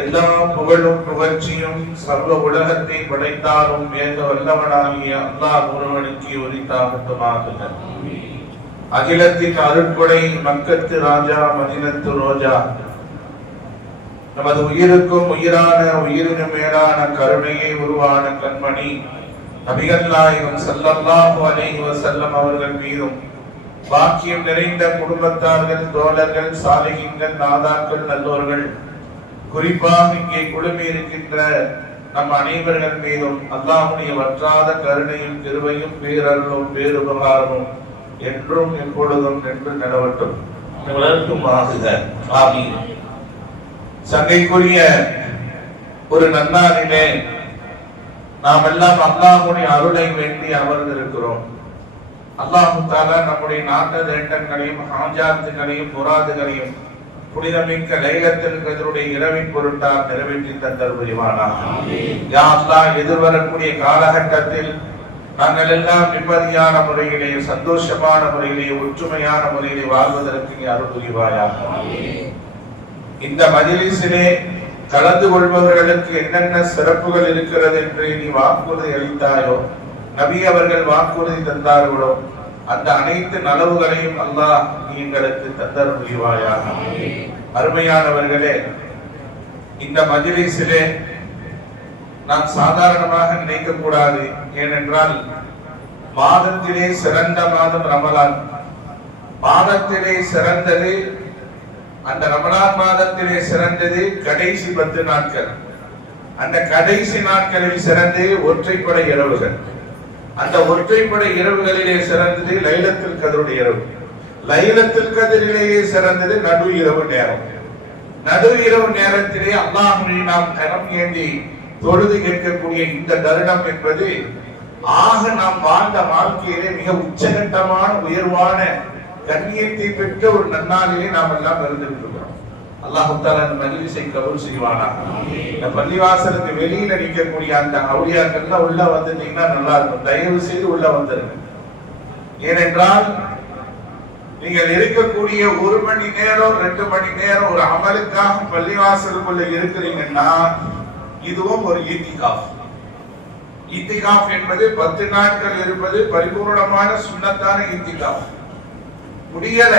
எல்லா புகழும் புகழ்ச்சியும் சர்வ உலகத்தை படைத்தாலும் வேத வல்லவனாகிய அல்லாஹ் ஒருவனுக்கு உரித்தாகட்டுமாக. அகிலத்தின் அருட்கொடை மக்கத்து ராஜா மதினத்து ரோஜா நமது உயிருக்கும் உயிரான உயிரினும் மேலான கருணையை உருவான கண்மணி நபிகள் நாயகம் ஸல்லல்லாஹு அலைஹி வஸல்லம் அவர்கள் மீதும் பாக்கியம் நிறைந்த குடும்பத்தார்கள், தோழர்கள், சாலிஹீன்கள், நாதாக்கள், நல்லோர்கள், குறிப்பாக இங்கே குழுமி இருக்கின்ற நம் அனைவர்கள் மீதும் அல்லாஹ்வுடைய வற்றாத கருணையும் கிருபையும் பேரருளும் பேருபகாரமும் என்றும் எப்பொழுதும் நின்று நிலவட்டும் வளர்த்துமாகுக. ஆமீன். சங்கைக்குரிய ஒரு நன்னாளிலே நாம் எல்லாம் அல்லாஹ்வுடைய அருளை வேண்டி அமர்ந்திருக்கிறோம். அல்லாஹ் தஆலா நம்முடைய நாட்டு தேட்டங்களையும் ஹாஜாத்துகளையும் முராதுகளையும் புனிதமிக்க லைலத்துல் கத்ருடைய இரவின் பொருட்டால் நிறைவேற்றி தந்தல் புரிவானாக. யா அல்லாஹ், எதிர்வரக்கூடிய காலகட்டத்தில் நாங்கள் எல்லாம் நிம்மதியான முறையிலே, சந்தோஷமான முறையிலே, ஒற்றுமையான முறையிலே வாழ்வதற்கு நீ அருள் புரிவாயாக. இந்த மஜ்லிஸிலே கலந்து கொள்பவர்களுக்கு என்னென்ன சிறப்புகள் இருக்கிறது என்று நீ வாக்குறுதி அளித்தாயோ, நபி அவர்கள் வாக்குறுதி தந்தார்களோ, அந்த அனைத்து நலவுகளையும் அல்லாஹ் நீ எங்களுக்கு தந்தருள் புரிவாயாக. அருமையானவர்களே, இந்த மஜ்லிஸிலே நாம் சாதாரணமாக நினைக்க கூடாது. ஏனென்றால் மாதத்திலே சிறந்த மாதம் ரமலான். மாதத்திலே சிறந்தது, அந்த ரமலான் மாதத்திலே சிறந்தது கடைசி 10 நாட்கள். அந்த கடைசி நாட்களில் சிறந்தது ஒற்றைப்படை இரவுகள். அந்த ஒற்றைப்படை இரவுகளிலே சிறந்தது லைலத்துல் கத்ருடைய இரவு. லைலத்துல் கத்ரிலேயே சிறந்தது நடு இரவு நேரம். நடு இரவு நேரத்திலே அல்லாஹ்வை நாம் கரம் ஏந்தி தொழுது கேட்கக்கூடிய இந்த தருணம் என்பது ஆக நாம் வாழ்ந்த வாழ்க்கையிலே மிக உச்சகட்டமான உயர்வான கண்ணியத்தை பெற்ற ஒரு நன்னாளிலே நாம் எல்லாம் இருந்திருக்கிறோம். அல்லாஹ் தஆலா அந்த மஜ்லிஸை கபூல் செய்வானாக. இந்த பள்ளிவாசலுக்கு வெளியில நிற்கக்கூடிய அந்த அவுலியாக்கள்லாம் உள்ள வந்துட்டீங்கன்னா நல்லா இருக்கும். தயவு செய்து உள்ள வந்துருங்க. ஏனென்றால் நீங்கள் இருக்கக்கூடிய 1 மணி நேரம் 2 மணி நேரம் ஒரு அமலுக்காக பள்ளிவாசலுக்குள்ள இருக்கிறீங்கன்னா இதுவும் ஒரு இத்திகாஃப். இத்திகாஃப் என்பது 10 நாட்கள் இருப்பது பரிபூர்ணமான சுன்னத்தான இத்திகாஃப். முடியல,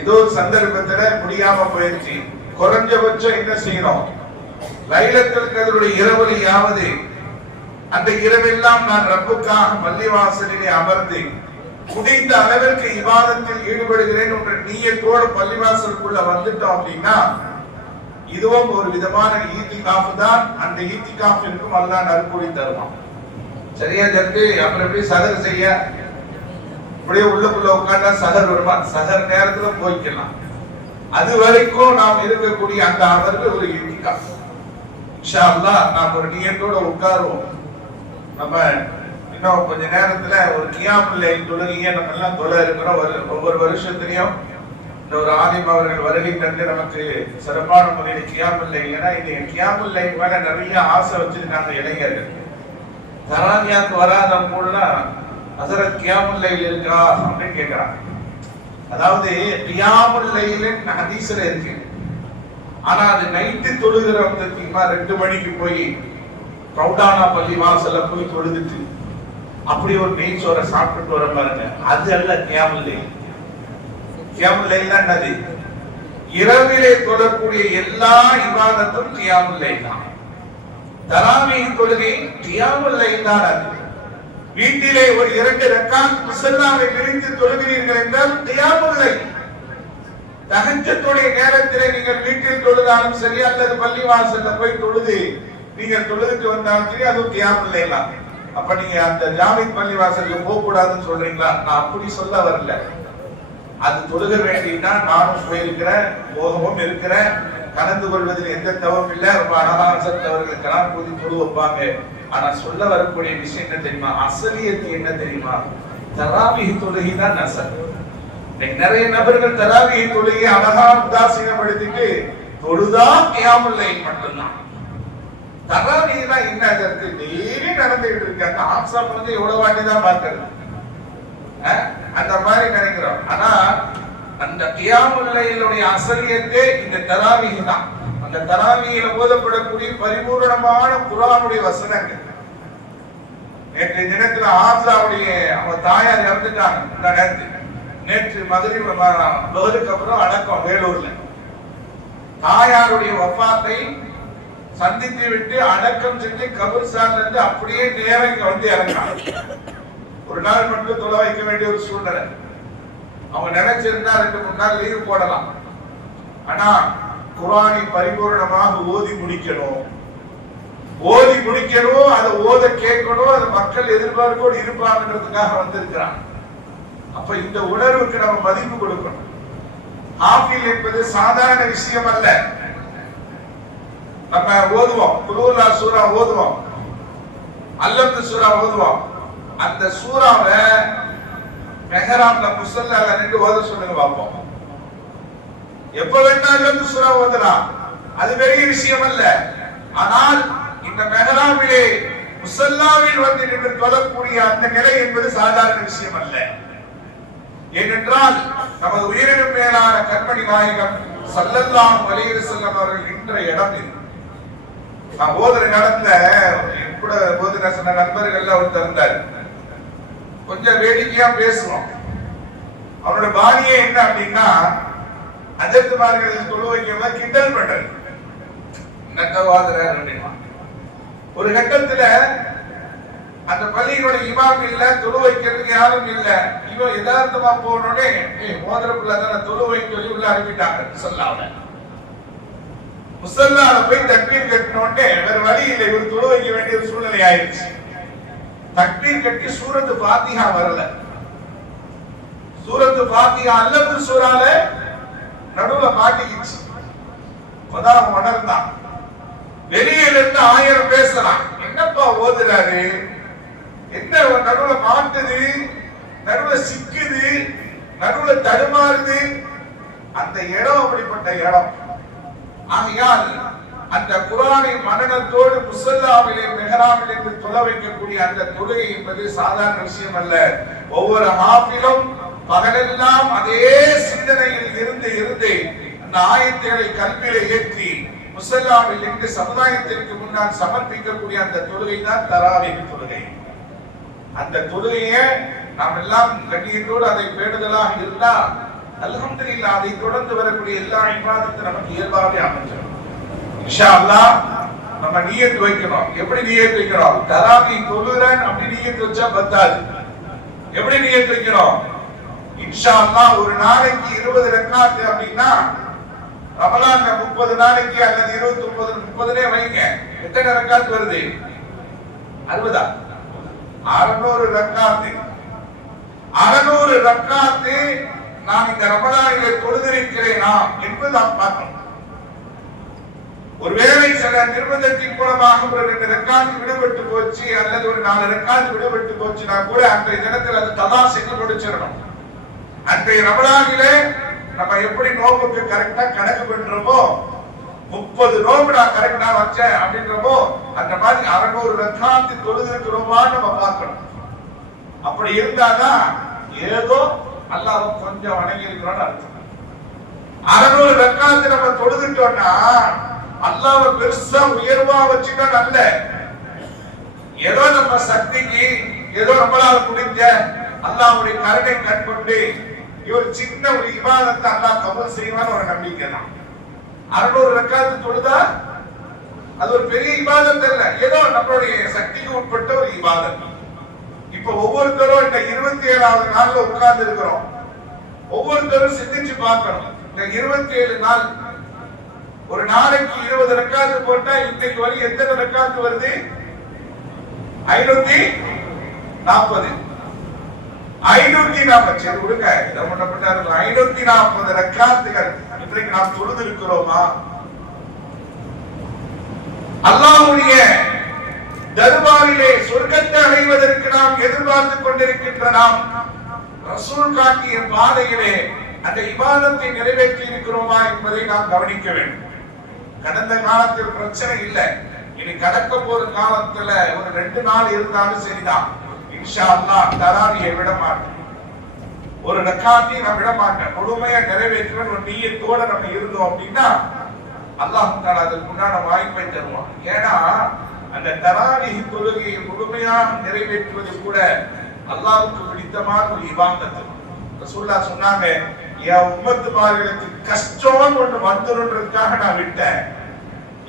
ஏதோ சந்தர்ப்பத்துல முடியாம போயிடுச்சு, குறைஞ்சபட்சம் என்ன செய்யணும்? லைலத்துல் கத்ருடைய இரவுலையாவது அந்த இரவெல்லாம் நான் ரப்புக்காக பள்ளிவாசலிலே அமர்ந்து முடிந்த அளவிற்கு இபாதத்தில் ஈடுபடுகிறேன் என்ற நிய்யத்தோடு பள்ளிவாசலுக்குள்ள வந்துட்டோம் அப்படின்னா இதுவும் ஒரு விதமான ஈத்திகாஃப் தான். அந்த ஈத்திகாஃபிற்கும் அல்லாஹ் நற்கூலி தருவான். சரியா ஜட்டு? அப்புறம் எப்படி சஹர் செய்ய அப்படியே உள்ளுக்குள்ள உட்கார்ந்தா சஹர் வருமா? சஹர் நேரத்துல போய்க்கலாம். அது வரைக்கும் நாம் இருக்கக்கூடிய அந்த அமர்வு ஒரு ஈத்திகாஃப். இன்ஷா அல்லாஹ் நாம் ஒரு நியத்தோட உட்காருவோம். நம்ம இன்னும் கொஞ்ச நேரத்துல ஒரு கியாமுல் லைல் தொழுகையை நம்ம எல்லாம் தொழ இருக்கிறோம். ஒவ்வொரு வருஷத்துலயும் இந்த ஒரு ஆலிம் அவர்கள் வருகை தந்து நமக்கு சிறப்பான முறையில் கியாமுல் லைல், ஏன்னா இது கியாமுல் லைல் மேல நிறைய ஆசை வச்சிருக்காங்க இளைஞர்கள். தராவியாக்கு வராதவங்க கூட ஹஸரத் கியாமுல் லைல் இருக்கா அப்படின்னு கேட்கிறாங்க. அதாவது கியாமுல் லைலின் ஹதீஸ்ல இருக்கு, ஆனா அது நைட்டு தொழுகிறவங்க 2 மணிக்கு போய் கவுடானா பள்ளி வாசல்ல போய் தொழுதுட்டு அப்படி ஒரு நெய் சோறை சாப்பிட்டு வர பாருங்க, அது அல்ல கியாமுல் லைல். கியாமுல் லைல் என்னது? இரவிலே தொழக்கூடிய எல்லா இபாதத்தும் கியாமுல் லைல் தான். தராவீஹ் தொழுகை கியாமுல் லைல் தான். அது வீட்டிலே ஒரு 2 ரக்காத் முஸல்லாவை விரித்து தொழுகிறீர்கள் என்றால் கியாமுல் லைல். தஹஜ்ஜுடைய நேரத்திலே நீங்கள் வீட்டில் தொழுதாலும் சரி அல்லது பள்ளிவாசல்ல போய் தொழுது நீங்கள் தொழுதுட்டு வந்தாலும் சரி, அது கியாமுல் லைல் தான். அப்ப நீங்க அந்த ஜாமித் பள்ளிவாசலுக்கு போக கூடாதுன்னு சொல்றீங்களா? நான் அப்படி சொல்ல வரல. அது தொழுக வேண்டியதுனா நானும் போயிருக்கிறேன், போகவும் இருக்கிறேன், கலந்து கொள்வதில் எந்த தவறும் இல்லை. ரொம்ப அழகா அவர்கள் கலாம் போதி தொழு வைப்பாங்க. ஆனா சொல்ல வரக்கூடிய விஷயம் என்ன தெரியுமா? அசலியத்து என்ன தெரியுமா? தராவீஹ் தொழுகை தான் அசல். நிறைய நபர்கள் தராவீஹ் தொழுகையை அழகா உதாசீனப்படுத்திட்டு தொழுதா கியாமுல் லைல் மட்டும்தான். தராவீஹ்னா என்ன இருக்கு? டெய்லி நடந்துட்டு இருக்கு. அந்த ஆப்ஷன் வந்து எவ்வளவு வாட்டி தான் பார்க்கிறது, அந்த மாதிரி நினைக்கிறோம். ஆனா அந்த கியாமுல் லைலுடைய அசலியத்தே இந்த தராவீஹ் தான். அந்த தராவியில ஓதப்படக்கூடிய பரிபூரணமான குர்ஆனுடைய வசனங்கள். நேற்றைய தினத்துல ஆம்சாவுடைய அவங்க தாயார் இறந்துட்டாங்க. நேற்று மதுரை லோகருக்கு அப்புறம் அடக்கம் வேலூர்ல. தாயாருடைய வஃபாத்தை சந்தித்து விட்டு அடக்கம் செஞ்சு கபர்ஸ்தான்ல இருந்து அப்படியே நேரம் இங்க வந்து இறங்கினாங்க. ஒரு நாள் மட்டும் தொலை வைக்க வேண்டிய ஒரு சூழ்நிலை. அவங்க நினைச்சிருந்தா 2-3 நாள் லீவு போடலாம். ஆனா குர்ஆனை பரிபூர்ணமாக ஓதி முடிக்கணும், அதை ஓத கேட்கணும், அது மக்கள் எதிர்பார்ப்போடு இருப்பாங்கன்றதுக்காக வந்திருக்கிறாங்க. அப்ப இந்த உணர்வுக்கு நம்ம மதிப்பு கொடுக்கணும். ஹாஃபில் என்பது சாதாரண விஷயம் அல்ல. நம்ம ஓதுவோம், குல்ஹுவல்லா சூரா ஓதுவோம், அல்லம்து சூரா ஓதுவோம். அந்த சூறாவை மெஹராப்ல முஸல்லால நின்று ஓத சொல்லுங்க பார்ப்போம். எப்ப வேணாலும் சூரா ஓதலாம், அது பெரிய விஷயம் அல்ல. ஆனால் இந்த மெஹராபிலே முஸல்லாவில் வந்து நின்று தொழக்கூடிய அந்த நிலை என்பது சாதாரண விஷயம் அல்ல. ஏனென்றால் நமது உயிரினும் மேலான கண்மணி நாயகம் ஸல்லல்லாஹு அலைஹி வஸல்லம் அவர்கள் நின்ற இடம் இது. நான் ஓதுற நடந்த கூட ஓதுன சொன்ன நண்பர்கள் ஒருத்தர் இருந்தார். கொஞ்சம் வேடிக்கையா பேசுவோம். அவனோட பாணியே என்ன அப்படின்னா, அஜத்துமார்கள் தொழுவைக்கு கிண்டல் பண்றது. ஒரு கட்டத்துல அந்த பள்ளியினுடைய இமாம் இல்ல, தொழு வைக்கிறதுக்கு யாரும் இல்ல. இவன் யதார்த்தமா போனோடனே மோதிரப்புள்ள தொழு வைக்க சொல்லி உள்ள அனுப்பிட்டாங்க. முஸல்லால போய் தக்பீர் கட்டினோடனே வேற வழி இல்லை, இவர் தொழு வைக்க வேண்டிய ஒரு சூழ்நிலை ஆயிடுச்சு. தக்பீர் கட்டி சூரத்து ஃபாத்திஹா வரல. சூரத்து ஃபாத்திஹா அல்லது சூறால நடுவுல மாட்டிக்கிச்சு. கொதாம் உணர்ந்தான். வெளியில இருந்து 1000 பேசலாம், என்னப்பா ஓதுறாரு, என்ன நடுவுல மாட்டுது, நடுவுல சிக்குது, நடுவுல தடுமாறுது. அந்த இடம் அப்படிப்பட்ட இடம். ஆகையால் அந்த குர்ஆனை மனனத்தோடு முஸல்லாவிலே மெஹராபிலே தொழ வைக்கக்கூடிய அந்த தொழுகை என்பது சாதாரண விஷயம் அல்ல. ஒவ்வொரு ஹாஃபிலும் பகலெல்லாம் அதே சிந்தனையில் இருந்து அந்த ஆயத்துகளை கல்வியிலே ஏற்றி முஸல்லாவில் நின்று சமுதாயத்திற்கு முன்னால் சமர்ப்பிக்கக்கூடிய அந்த தொழுகை தான் தராவீஹ் தொழுகை. அந்த தொழுகையை நாம் எல்லாம் கண்ணியத்தோடு அதை பேணுதலாக இருந்தால் அல்ஹம்துலில்லாஹ் அதை தொடர்ந்து வரக்கூடிய எல்லா இபாதத்தும் நமக்கு இயல்பாகவே அமைஞ்சிடும். இன்ஷா அல்லாஹ் நம்ம நியத் வைக்கணும். எப்படி நியத் வைக்கணும்? தராவீஹ் தொழுறேன் அப்படி நியத் வச்சா பத்தாது. எப்படி நியத் வைக்கணும்? இன்ஷா அல்லாஹ் ஒரு நாளைக்கு 20 ரக்காத் அப்படின்னா ரமலான்ல 30 நாளைக்கு அல்லது 29 வைங்க. எத்தனை ரக்காத் வருது? 60. 600 ரக்காத். 600 ரக்காத் நான் இந்த ரமலானிலே தொழுதிருக்கிறேனா என்பது நாம் பார்க்கணும். ஒருவேளை சில நிர்பந்தத்தின் மூலமாக ஒரு 2 ரக்காத் விடுபட்டு போச்சு அல்லது ஒரு 4 ரக்காத் விடுபட்டு போச்சுன்னா கூட அன்றைய தினத்தில் அது கதா செஞ்சு முடிச்சிடணும். அன்றைய ரமலானிலே நம்ம எப்படி நோம்புக்கு கரெக்டா கணக்கு பண்றோமோ, 30 நோம்பு நான் கரெக்டா வச்சேன் அப்படின்றப்போ அந்த மாதிரி 600 ரக்காத் தொழுதிருக்கிறோமான்னு நம்ம பார்க்கணும். அப்படி இருந்தாதான் ஏதோ அல்லாஹ் கொஞ்சம் வணங்கி இருக்கிறோம்னு அர்த்தம். 600 ரக்காத் நம்ம தொழுதுட்டோம்னா அல்லாஹ்வை பெருசா உயர்வா வச்சுட்டா நல்ல. ஏதோ நம்ம சக்திக்கு ஏதோ நம்மளால முடிஞ்ச அல்லாஹ்வுடைய கருணை கண்கொண்டு இவர் சின்ன ஒரு இபாதத்தை அல்லாஹ் கபூல் செய்வான்னு ஒரு நம்பிக்கை தான். 600 ரக்காத் தொழுதா அது ஒரு பெரிய இபாதத் இல்ல, ஏதோ நம்மளுடைய சக்திக்கு உட்பட்ட ஒரு இபாதத். இப்ப ஒவ்வொருத்தரும் இந்த 27வது நாள்ல உட்கார்ந்து இருக்கிறோம். ஒவ்வொருத்தரும் சிந்திச்சு பார்க்கணும். இந்த 27 நாள் ஒரு நாளைக்கு 20 ரக்காத் போட்டா இன்னைக்கு வரை எத்தனை ரக்காத் வருது? 540. 540 சரி விடுங்க, இதை பண்ணப்பட்டாரு 540 ரக்காத்துகள் இன்றைக்கு நாம் தொழுது இருக்கிறோமா? அல்லாஹ்வுடைய தர்பாரிலே சொர்க்கத்தை அடைவதற்கு நாம் எதிர்பார்த்து கொண்டிருக்கின்ற நாம் ரசூல் காட்டிய பாதையிலே அந்த இபாதத்தை நிறைவேற்றி இருக்கிறோமா என்பதை நாம் கவனிக்க வேண்டும். கடந்த காலத்தில் பிரச்சனை இல்லை, இனி கடக்க போற காலத்துல ஒரு 2 நாள் இருந்தாலும் சரிதான். இன்ஷா அல்லாஹ் தராவியை விட மாட்டேன், ஒரு ரக்காத்தை நாம் விட மாட்டேன். முழுமையா நிறைவேற்றுவேன் ஒரு நியத்தோட நம்ம இருந்தோம் அப்படின்னா அல்லாஹ் தஆலா அதற்கு உண்டான வாய்ப்பை தருவான். ஏன்னா அந்த தராவீஹ் தொழுகையை முழுமையாக நிறைவேற்றுவது கூட அல்லாஹ்வுக்கு பிடித்தமான ஒரு இபாதத். ரசூலுல்லாஹ் சொன்னாங்க, என் உம்மத்துமார்களுக்கு கஷ்டம் ஒன்று வந்துருன்றதுக்காக நான் விட்டேன்,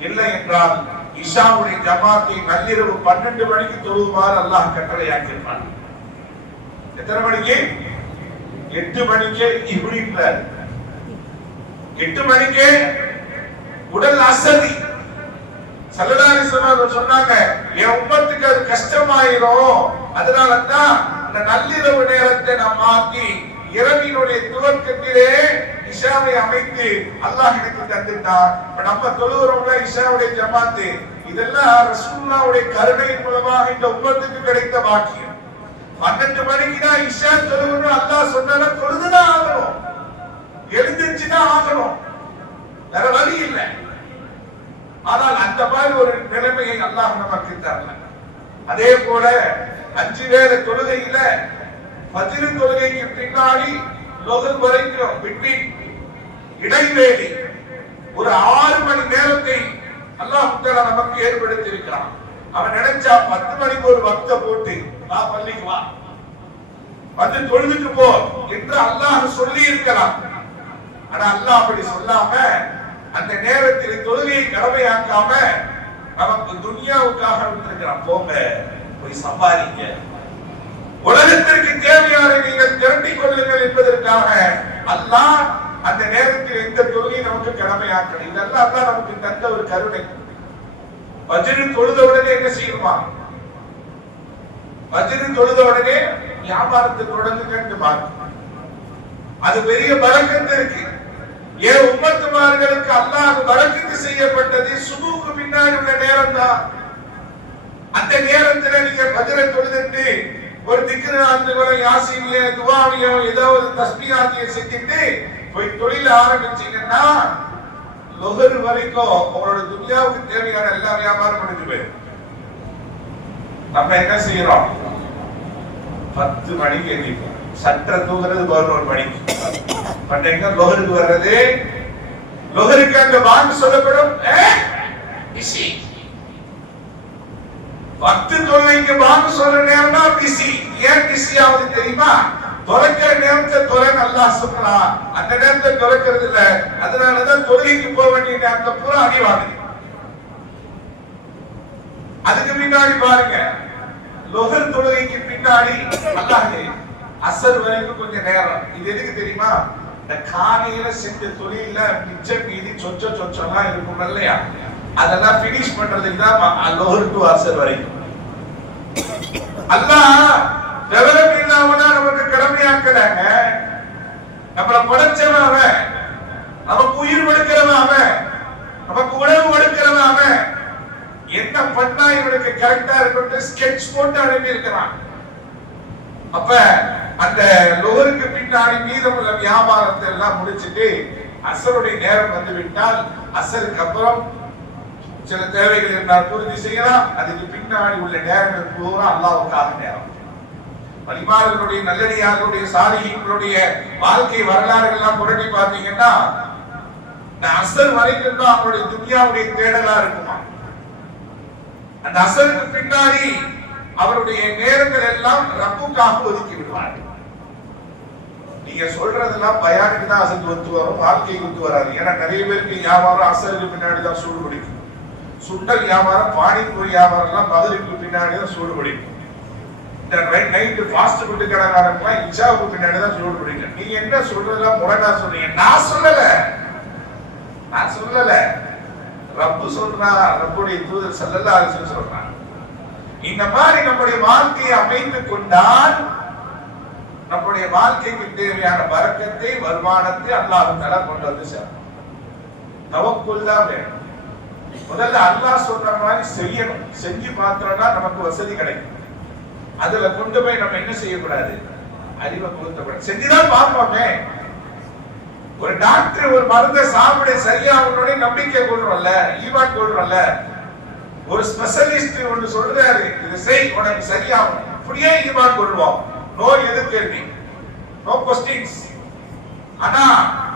இல்லை என்றால் இஷாவுடைய ஜமாத்தை நள்ளிரவு 12 மணிக்கு தொழுவார் அல்லாஹ் கட்டளையாக்கியிருப்பான். எத்தனை மணிக்கு? 8 மணிக்கே இப்படின்றார். 8 மணிக்கே உடல் அசதி. ஸல்லல்லாஹு அலைஹி வஸல்லம் சொன்னாங்க, என் உம்மத்துக்கு அது கஷ்டமாயிரும், அதனால தான் இந்த நள்ளிரவு நேரத்தை நாம் மாற்றி இரவினுடைய துவக்கத்திலே இஷாவை அமைத்து அல்லாஹ் எனக்கு தந்துட்டான். இப்ப நம்ம தொழுகிறோம்ல இஷாவுடைய ஜமாத்து, இதெல்லாம் ரசூலுல்லாஹ்வுடைய கருணையின் மூலமாக இந்த உம்மத்துக்கு கிடைத்த பாக்கியம். 12 மணிக்கு தான் இஷா தொழுகணும் அல்லாஹ் சொன்னால தொழுதுதான் ஆகணும், எழுந்திருச்சுதான் ஆகணும், வேற வழி இல்லை. ஆனால் அந்த மாதிரி ஒரு நிலைமையை அல்லாஹ் நமக்கு தரல. அதே போல 5 வேளை தொழுகையில ஃபஜ்ர் தொழுகைக்கு பின்னாடி லொஹர் வரைக்கும் பிட்வீன் இடைவேளை ஒரு 6 மணி நேரத்தை அல்லாஹ் தஆலா நமக்கு ஏற்படுத்தி இருக்கிறான். அவன் நினைச்சா 10 மணிக்கு ஒரு வக்த போட்டு வா பள்ளிக்கு வா வந்து தொழுதுட்டு போ என்று அல்லாஹ் சொல்லி இருக்கலாம். ஆனா அல்லாஹ் அப்படி சொல்லாம அந்த நேரத்தில் தொழுகையை கடமையாக்காம நமக்கு துனியாவுக்காக விட்டிருக்கிறான். போங்க போய் சம்பாதிங்க, உலகத்திற்கு தேவையான நீங்கள் திரட்டிக் கொள்ளுங்கள் என்பதற்காக அல்லாஹ் அந்த நேரத்தில் எந்த தொழுகை நமக்கு கடமையாக்கணும். இதெல்லாம் அல்லாஹ் நமக்கு தந்த ஒரு கருணை. ஃபஜ்ர் தொழுத உடனே என்ன செய்யுமா? ஃபஜ்ர் தொழுத உடனே வியாபாரத்தை தொடங்குங்கன்னு பாருங்க. அது பெரிய பரக்கத்து இருக்கு. ஏன் உம்மத்துமார்களுக்கு அல்லாஹ் பரக்கத்து செய்யப்பட்டது சுபுக்கு பின்னாடி உள்ள நேரம் தான். அந்த நேரத்துல நீங்க ஃபஜ்ரை தொழுதுட்டு ஒரு திக்ரு ஆத்துகளோ யாசீனியோ துஆவியோ ஏதோ ஒரு தஸ்பீஹாத்தியை செஞ்சுட்டு போய் தொழில ஆரம்பிச்சீங்கன்னா லொஹர் வரைக்கும் உங்களோட துனியாவுக்கு தேவையான எல்லா வியாபாரம் முடிஞ்சு போயிடும். நம்ம என்ன செய்யறோம்? 10 மணிக்கு எந்திரிப்போம், சற்ற தூங்குறது 11 மணிக்கு. பட் எங்க லொஹருக்கு வர்றது? லொஹருக்கு அங்க வாங்க சொல்லப்படும் பிஸி. 10 தொழுகைக்கு வாங்க சொல்ற நேரம் தான் பிஸி. ஏன் பிஸி ஆகுது தெரியுமா? துறக்கிற நேரத்தை துறன்னு அல்லாஹ் சொல்றான், அந்த நேரத்தை துறக்கிறது இல்ல. அதனாலதான் தொழுகைக்கு போக வேண்டிய நேரத்தை பூரா அடி வாங்குது. அதுக்கு பின்னாடி பாருங்க, லொஹர் தொழுகைக்கு பின்னாடி அல்லாஹ் அசர் வரைக்கும் கொஞ்சம் நேரம். இது எதுக்கு தெரியுமா? இந்த காலையில செஞ்ச தொழில மிச்சம் மீதி சொச்செல்லாம் இருக்கும் இல்லையா, அதெல்லாம் பினிஷ் பண்றதுக்கு தான் லொஹர் டு அசர் வரைக்கும். அல்லாஹ் விவரம் இல்லாமனா நமக்கு கடமையாக்கலாங்க. நம்மள படைச்சவன் அவன், நமக்கு உயிர் கொடுக்கிறவன் அவன், நமக்கு உணவு கொடுக்கிறவன் அவன். என்ன பண்ணா இவனுக்கு கரெக்டா இருக்கட்டும் ஸ்கெட்ச் போட்டு அனுப்பி இருக்கிறான். அப்ப அந்த லொஹருக்கு பின்னாடி மீதமுள்ள வியாபாரத்தை எல்லாம் முடிச்சுட்டு அசருடைய நேரம் வந்து விட்டால் அசருக்கு அப்புறம் சில தேவைகள் இருந்தால் பூர்த்தி செய்யலாம். அதுக்கு பின்னாடி உள்ள நேரங்கள் பூரா அல்லாஹ்வுக்காக நேரம். வலிமார்களுடைய நல்லடியார்களுடைய சாலிஹீன்களுடைய வாழ்க்கை வரலாறுகள் எல்லாம் புரட்டி பார்த்தீங்கன்னா இந்த அசர் வரைக்கும் தான் அவருடைய துனியாவுடைய தேடலா இருக்குமா. அந்த அசருக்கு பின்னாடி அவருடைய நேரங்கள் எல்லாம் ரப்புக்காக ஒதுக்கி விடுவார்கள். நீங்க சொல்றதெல்லாம் பயானுக்கு தான் அசத்து ஒத்து வரும், வாழ்க்கைக்கு ஒத்து வராது. ஏன்னா நிறைய பேருக்கு வியாபாரம் அசருக்கு பின்னாடி தான் சூடு பிடிக்கும். சுண்டல் வியாபாரம், பானிபூரி வியாபாரம் எல்லாம் மதுரைக்கு பின்னாடி தான் சூடு பிடிக்கும். இந்த நைட்டு ஃபாஸ்ட் ஃபுட் கடைக்காரங்களாம் இச்சாவுக்கு பின்னாடி தான் சூடு பிடிக்கும். நீங்க என்ன சொல்றதெல்லாம் முரணா சொல்றீங்க. நான் சொல்லல, ரப்பு சொல்றா, ரப்புடைய தூதர் ஸல்லல்லாஹு அலைஹி வஸல்லம் சொல்றாங்க. இந்த மாதிரி நம்முடைய வாழ்க்கையை அமைத்துக் கொண்டால் நம்முடைய வாழ்க்கைக்கு தேவையான பரக்கத்தை வருமானத்தை அல்லாஹ் தஆலா கொண்டு வந்து சேர்ப்பான். தவக்குல் தான் வேணும். முதல்ல அல்லாஹ் சொல்ற மாதிரி செய்யணும். செஞ்சு பார்த்தோம்னா நமக்கு வசதி கிடைக்கும். அதுல கொண்டு போய் நம்ம என்ன செய்யக்கூடாது? அறிவை கொடுத்தக்கூடாது. செஞ்சுதான் பார்ப்போமே. ஒரு டாக்டர் ஒரு மருந்தை சாப்பிட சரியாகணும்னு நம்பிக்கை கொள்றோம்ல, ஈமான் கொள்றோம்ல. ஒரு ஸ்பெஷலிஸ்ட் ஒன்று சொல்றாரு, இது செய் உனக்கு சரியாகும், அப்படியே ஈமான் கொள்வோம். நோ எதிர்கேள்வி, நோ கொஸ்டின்ஸ். ஆனா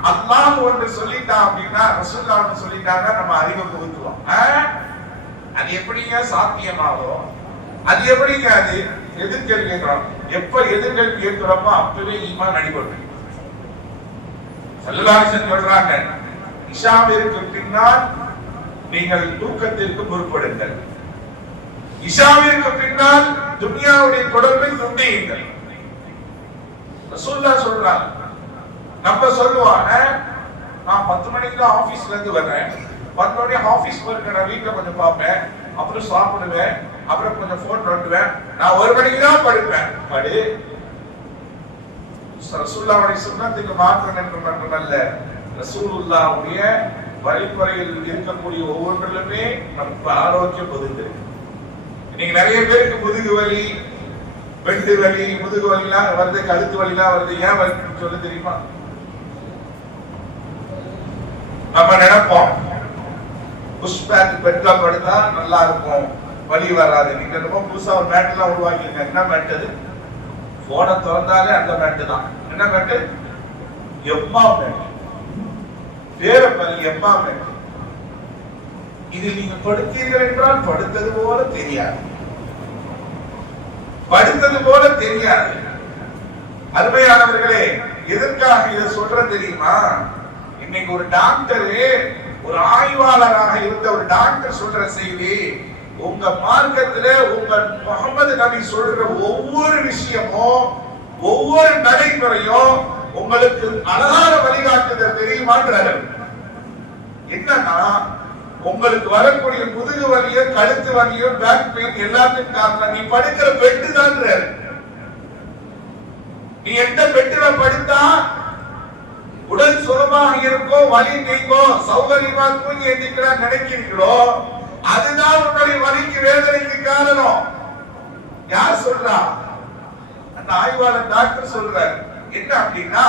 அல்லாஹ் ஒன்று சொல்லிட்டான் அப்படின்னா ரசூலுல்லாஹ் ஒன்று சொல்லிட்டாங்க, நம்ம அறிவை புகுத்துவோம். அது எப்படிங்க சாத்தியமாகும்? அது எப்படிங்க? அது எதிர்கேள்வி கேட்கிறோம். எப்ப எதிர்கேள்வி கேட்கிறோமோ அப்பவே ஈமான் அடிபடும். ஸல்லல்லாஹு அலைஹி வஸல்லம் சொல்றாங்க, இஷாவிற்கு பின்னால் நீங்கள் தூக்கத்திற்கு பொறுப்படுங்கள், இஷாவிற்கு பின்னால் துன்யாவுடைய தொடர்பை துண்டியுங்கள். ரசூலுல்லாஹ் சொல்றாங்க. நம்ம சொல்லுவாங்க, நான் 10 மணிக்கு தான் ஆபீஸ்ல இருந்து வரேன், 10 மணிக்கு ஆபீஸ் போறேன், நான் வீட்டுல கொஞ்சம் பார்ப்பேன், அப்புறம் சாப்பிடுவேன், அப்புறம் கொஞ்சம் போன் நோட்டுவேன், நான் 1 மணிக்கு தான் படுப்பேன். படு. ரசூலுல்லாஹ்வுடைய சுன்னத்துக்கு மாற்றம் என்று மட்டுமல்ல, ரசூலுல்லாஹ்வுடைய வழிமுறையில் இருக்கக்கூடிய ஒவ்வொன்றிலுமே நமக்கு ஆரோக்கியம் பொதுந்து. இன்னைக்கு நிறைய பேருக்கு முதுகு வலி, வெட்டு வலி, முதுகு வலிலாம் வருது, கழுத்து வலிலாம் வருது. ஏன் வருதுன்னு சொல்ல தெரியுமா? நம்ம நினைப்போம் புஷ்பேக் பெட்ல படுத்தா நல்லா இருக்கும், வலி வராது. நீங்க ரொம்ப புதுசா ஒரு மேட் எல்லாம் உருவாக்கிங்க. என்ன மேட் அது? போனை திறந்தாலே அந்த மேட்டு தான். என்ன மேட்டு? எம்மா மேட். வேற எம்மா மேட். இது நீங்க படுத்தீர்கள் என்றால் படுத்தது போல தெரியாது, படுத்தது போல தெரியாது. அருமையானவர்களே, எதற்காக இதை சொல்ற தெரியுமா? இன்னைக்கு ஒரு டாக்டரு, ஒரு ஆய்வாளராக இருந்த ஒரு டாக்டர் சொல்ற செய்தி, உங்க மார்க்கத்துல உங்க முகமது நபி சொல்ற ஒவ்வொரு விஷயமும், ஒவ்வொரு நடைமுறையும் உங்களுக்கு அழகான வழிகாட்டுதல் தெரியுமான்றாரு. என்னன்னா, உங்களுக்கு வரக்கூடிய முதுகு வலியும் கழுத்து வலியும் பேக் பெயின் எல்லாத்துக்கும் காரணம் நீ படுக்கிற பெட்டு தான். நீ எந்த பெட்டுல படுத்தா உடல் சுகமாக இருக்கும், வலி நீங்கும், சௌகரியமா தூங்கி எந்திரிக்கிறா நினைக்கிறீங்களோ அதுதான் உன்னுடைய வலிக்கு வேதனைக்கு காரணம். யார் சொல்றா? அந்த ஆய்வாளர் டாக்டர் சொல்றார். என்ன அப்படின்னா,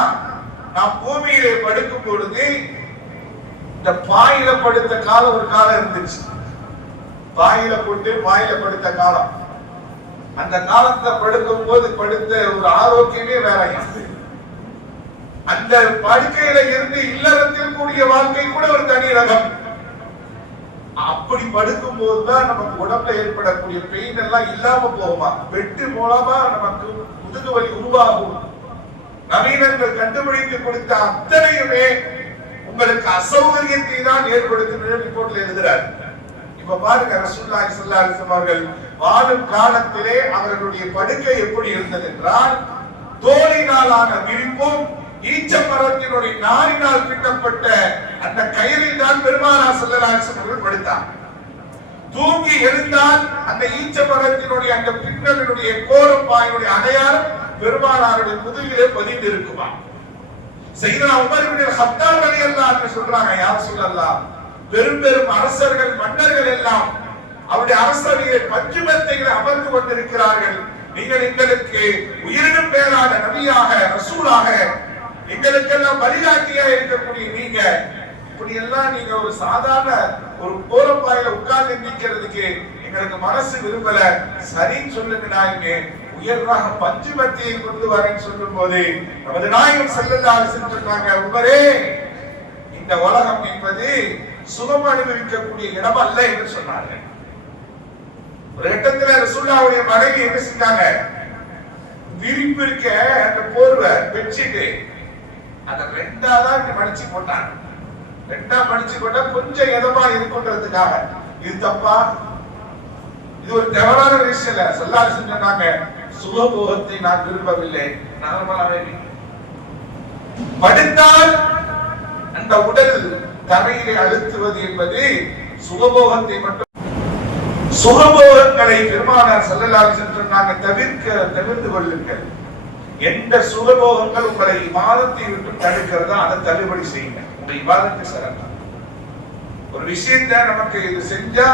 நான் பூமியிலே படுக்கும் பொழுது இந்த பாயில படுத்த காலம் ஒரு காலம் இருந்துச்சு. பாயில போட்டு பாயில படுத்த காலம், அந்த காலத்துல படுக்கும் போது படுத்த ஒரு ஆரோக்கியமே வேற. அந்த படுக்கையில இருந்து இல்லறத்தில் கூடிய வாழ்க்கை கூட ஒரு தனி ரகம். அப்படி படுக்கும் போதுதான் நமக்கு உடம்புல ஏற்படக்கூடிய பெயின் எல்லாம் இல்லாம போகுமா? பெட்டு மூலமா நமக்கு முதுகு வலி உருவாகும். நவீனர்கள் கண்டுபிடித்து கொடுத்த அத்தனையுமே உங்களுக்கு அசௌகரியத்தை தான் ஏற்படுத்தும் ரிப்போர்ட்ல எழுதுறாரு. இப்ப பாருங்க, ரசூலுல்லாஹி ஸல்லல்லாஹு அலைஹி வஸல்லம் அவர்கள் வாழும் காலத்திலே அவர்களுடைய படுக்கை எப்படி இருந்தது என்றால், தோலினாலான விரிப்பும் ஈச்ச மரத்தினுடைய நாரினால் பின்னப்பட்ட அந்த கயிறில் தான் பெருமானார் ஸல்லல்லாஹு அலைஹி வஸல்லம் அவர்கள் படுத்தார். தூங்கி எழுந்தால் அந்த ஈச்ச மரத்தினுடைய அந்த பின்னலினுடைய கோரப்பாயினுடைய அடையாளம் பெருமானாருடைய முதுகிலே பதிந்து இருக்குமா? சையதுனா உமர் இப்னு கத்தாப் ரலியல்லாஹு அன்ஹு சொல்றாங்க, யா ரசூலல்லாஹ், பெரும் பெரும் அரசர்கள் மன்னர்கள் எல்லாம் அவருடைய அரசவையை பஞ்சுமெத்தைகளை அமர்ந்து கொண்டிருக்கிறார்கள். நீங்கள் எங்களுக்கு உயிரினும் மேலான நபியாக, ரசூலாக, எங்களுக்கெல்லாம் வழிகாட்டியா இருக்கக்கூடிய நீங்க இப்படி எல்லாம் நீங்க ஒரு சாதாரண ஒரு கோரப்பாயில உட்கார்ந்து நிற்கிறதுக்கு எங்களுக்கு மனசு விரும்பல. சரின்னு சொல்லுங்க நாயகமே, உயர்வாக பஞ்சுமத்தியை கொண்டு வரேன்னு சொல்லும் போது நமது நாயகம் ஸல்லல்லாஹு அலைஹி வஸல்லம் சொன்னாங்க, உமரே, இந்த உலகம் என்பது சுகம் அனுபவிக்கக்கூடிய இடம் அல்ல என்று சொன்னார்கள். ஒரு இடத்துல ரசூலுல்லாஹ்வுடைய மனைவி என்ன செஞ்சாங்க? விரிப்பு இருக்க அந்த போர்வை பெட்ஷீட் அத ரெண்டாதான் மடிச்சு போட்டாங்க. ரெண்டா மடிச்சு போட்டா கொஞ்சம் எதமா இருக்குன்றதுக்காக. இது தப்பா? இது ஒரு தவறான விஷயம் இல்ல. ஸல்லல்லாஹு அலைஹி வஸல்லம் சொன்னாங்க, சுகபோகத்தை நான் விரும்பவில்லை, நார்மலாவே படுத்தால் அந்த உடல் தரையிலே அழுத்துவது என்பது சுகபோகத்தை மட்டும். சுகபோகங்களை பெருமானார் ஸல்லல்லாஹு அலைஹி வஸல்லம் சொன்னாங்க, தவிர்த்து கொள்ளுங்கள். எந்த சுகபோகங்கள் உங்களை இபாதத்தை விட்டு தடுக்கிறதோ அதை தள்ளுபடி செய்யுங்க. உங்க இபாதத்தை சிறந்த ஒரு விஷயத்தை நமக்கு இது செஞ்சா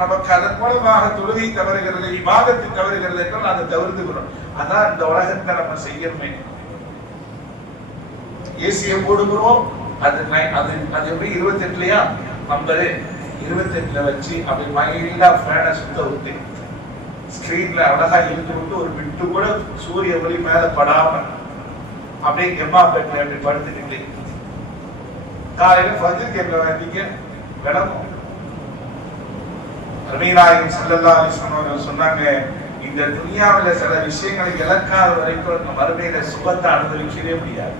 நமக்கு அதன் மூலமாக தொழுகை தவறுகிறது, இபாதத்தை தவறுகிறது என்றால் அதை தவிர்த்துக்கிறோம். அதான் இந்த உலகத்தை நம்ம செய்யணுமே. ஏசியை போடுகிறோம், அது எப்படி 28லயா நம்பரு 28ல வச்சு அப்படி மைல்டா ஃபேனை சுத்த விட்டு ஸ்கிரீன்ல அழகா இழுத்து விட்டு ஒரு விட்டு கூட சூரிய ஒளி மேல படாம அப்படியே எம்மா பெட்ல அப்படி படுத்துக்கிட்டு காலையில ஃபஜ்ர் கேட்க வேண்டிய விளக்கும். நபிநாயகம் ஸல்லல்லாஹு அலைஹி வஸல்லம் சொன்னாங்க, இந்த துனியாவில சில விஷயங்களை இழக்காத வரைக்கும் மறுமையில சுகத்தை அனுபவிக்கவே முடியாது.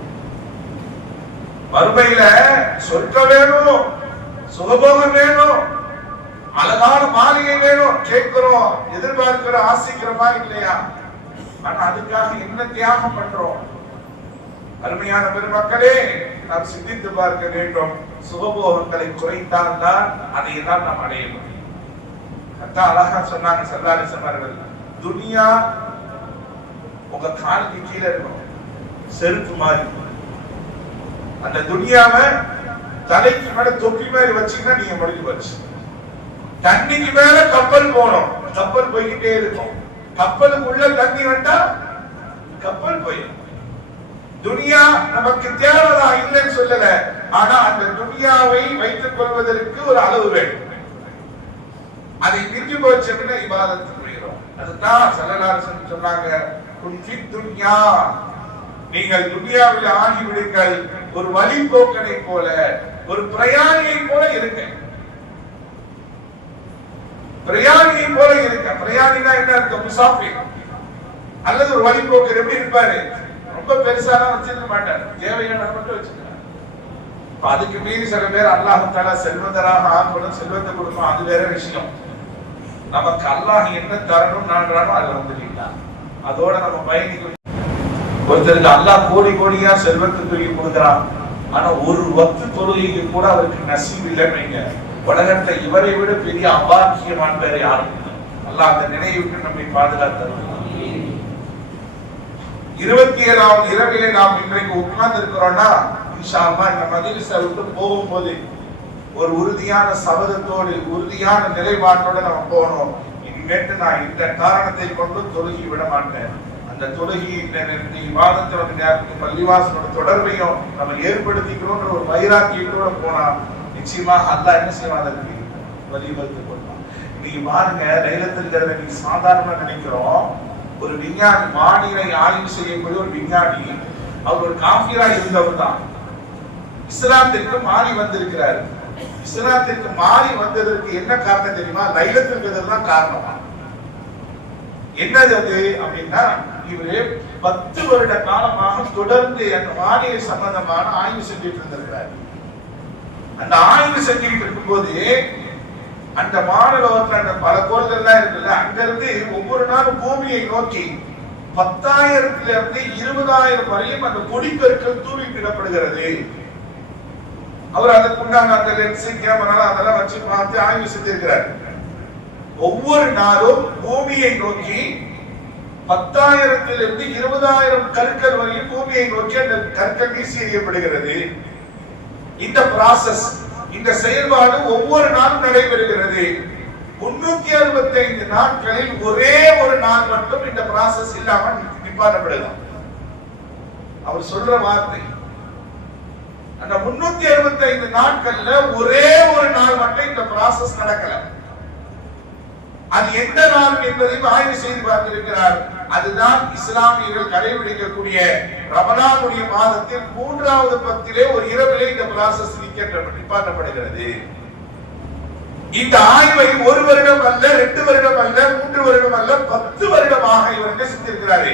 மறுமையில சொர்க்கம் வேணும், சுகபோகம் வேணும், அழகான மாளிகை வேணும், கேட்கிறோம், எதிர்பார்க்கிறோம், ஆசைக்கிறோமா இல்லையா? ஆனா அதுக்காக என்ன தியாகம் பண்றோம்? அருமையான பெருமக்களே, நாம் சிந்தித்து பார்க்க வேண்டும். சுகபோகங்களை குறைத்தால் தான் அதையெல்லாம் நாம் அடைய முடியும். அழகா சொன்னாங்க ஸல்லல்லாஹு அலைஹி வஸல்லம், துனியா உங்க காலுக்கு கீழே இருக்கும், செருப்பு மாதிரி. அந்த துனியாவை தலைக்கு மேல தொப்பி மாதிரி வச்சீங்கன்னா நீங்க முடிஞ்சு போச்சு. தண்ணிக்கு மேல கப்பல் போகணும், கப்பல் போய்கிட்டே இருக்கும். கப்பலுக்குள்ள தண்ணி வந்தா கப்பல் போயிடும். துனியா நமக்கு தேவைதான் இல்லைன்னு சொல்லல, ஆனா அந்த துனியாவை வைத்துக் கொள்வதற்கு ஒரு அளவு வேண்டும். அதை மிஞ்சி போச்சுன்னா இபாதத்து புரிகிறோம். அதுதான் ஸல்லல்லாஹு அலைஹி வஸல்லம் சொன்னாங்க, குன்ஃபி துன்யா, நீங்கள் துனியாவில் ஆகிவிடுங்கள், ஒரு வழிபோக்கனை போல, ஒரு பிரயாணியை போல இருங்க. பிரயாணியை போல இருக்க. பிரயாணினா என்ன அர்த்தம்? முசாஃபிர் அல்லது ஒரு வழிபோக்கர் எப்படி இருப்பாரு? ரொம்ப பெருசாலாம் வச்சிருக்க மாட்டார், தேவையான மட்டும் வச்சிருக்காரு. அதுக்கு மீறி சில பேர் அல்லாஹ் தஆலா செல்வந்தராக ஆகணும், செல்வத்தை கொடுக்கணும், அது வேற விஷயம். நமக்கு அல்லாஹ் என்ன தரணும் நான்றானோ அது வந்துட்டீங்களா, அதோட நம்ம பயணிக்கணும். ஒருத்தருக்கு அல்லாஹ் கோடி கோடியா செல்வத்தை தூக்கி கொடுக்குறான், ஆனா ஒரு வக்து தொழுகைக்கு கூட அவருக்கு நசீப் இல்லைன்னு உலகத்தை இவரை விட பெரிய அபாக்கியமான பேர் யாரும். அல்லாஹ் அந்த நினைவை விட்டு நம்மை பாதுகாத்து 27வது இரவிலே நாம் இன்றைக்கு உட்கார்ந்து இருக்கிறோம்னா, இன்ஷா அல்லாஹ் இந்த மஜ்லிஸை விட்டு போகும்போது ஒரு உறுதியான சபதத்தோடு, உறுதியான நிலைப்பாட்டோடு நம்ம போகணும். இனிமேட்டு நான் இந்த காரணத்தை கொண்டு தொழுகி விட மாட்டேன். அந்த தொழுகி இந்த வாதத்தோட நேரத்துக்கு பள்ளிவாசலோட தொடர்பையும் நம்ம ஏற்படுத்திக்கணும்ன்ற ஒரு வைராக்கியத்தோட போனா நிச்சயமாக அல்லாஹ் என்ன செய்வாதற்கு வழிவகுத்து கொடுப்பான். இன்னைக்கு பாருங்க, லைலத்துல் கத்ர் நீ சாதாரணமா நினைக்கிறோம். ஒரு விஞ்ஞானி, வானிலை ஆய்வு செய்யக்கூடிய ஒரு விஞ்ஞானி, அவர் ஒரு காஃபிரா இருந்தவர் தான். இஸ்லாத்திற்கு மாறி வந்திருக்கிறார். இஸ்லாத்திற்கு மாறி வந்ததற்கு என்ன காரணம் தெரியுமா? லைலத்துல் கத்ர் தான் காரணமா. என்னது அது அப்படின்னா, இவரு 10 வருட காலமாக தொடர்ந்து அந்த வானிலை சம்பந்தமான ஆய்வு செஞ்சுட்டு இருந்திருக்கிறார். அந்த ஆய்வு செஞ்சுட்டு இருக்கும்போது அந்த வானலோகத்துல அந்த பல கோள்கள்லாம் இருக்குல்ல, அங்க இருந்து ஒவ்வொரு நாளும் பூமியை நோக்கி 10,000 இருந்து 20,000 வரையும் அந்த பொடிக்கற்கள் தூவி விடப்படுகிறது. அவர் அதற்குண்டான அந்த லென்ஸ் கேமரா அதெல்லாம் வச்சு பார்த்து ஆய்வு செய்திருக்கிறார். ஒவ்வொரு நாளும் பூமியை நோக்கி 10,000 இருந்து 20,000 கற்கள் வரையும் பூமியை நோக்கி அந்த கற்கள் வீசி எறியப்படுகிறது. இந்த ப்ராசஸ், இந்த செயல்பாடு ஒவ்வொரு நாளும் நடைபெறுகிறது. 365 நாட்களில் ஒரே ஒரு நாள் மட்டும் இந்த ப்ராசஸ் இல்லாம நிப்பாட்டப்படுதான். அவர் சொல்ற வார்த்தை, அந்த 365 நாட்கள்ல ஒரே ஒரு நாள் மட்டும் இந்த ப்ராசஸ் நடக்கல. அது எந்த நாள் என்பதையும் ஆய்வு செய்து பார்த்திருக்கிறார். அதுதான் இஸ்லாமியர்கள் கடைபிடிக்கக்கூடிய ரமலானுடைய மாதத்தில் 3வது பத்திலே ஒரு இரவிலே இந்த ப்ராசஸ் நிப்பாட்டப்படுகிறது. இந்த ஆய்வை 1 வருடம் அல்ல, 2 வருடம் அல்ல, 3 வருடம் அல்ல, 10 வருடமாக இவர்கள் செஞ்சிருக்கிறாரு.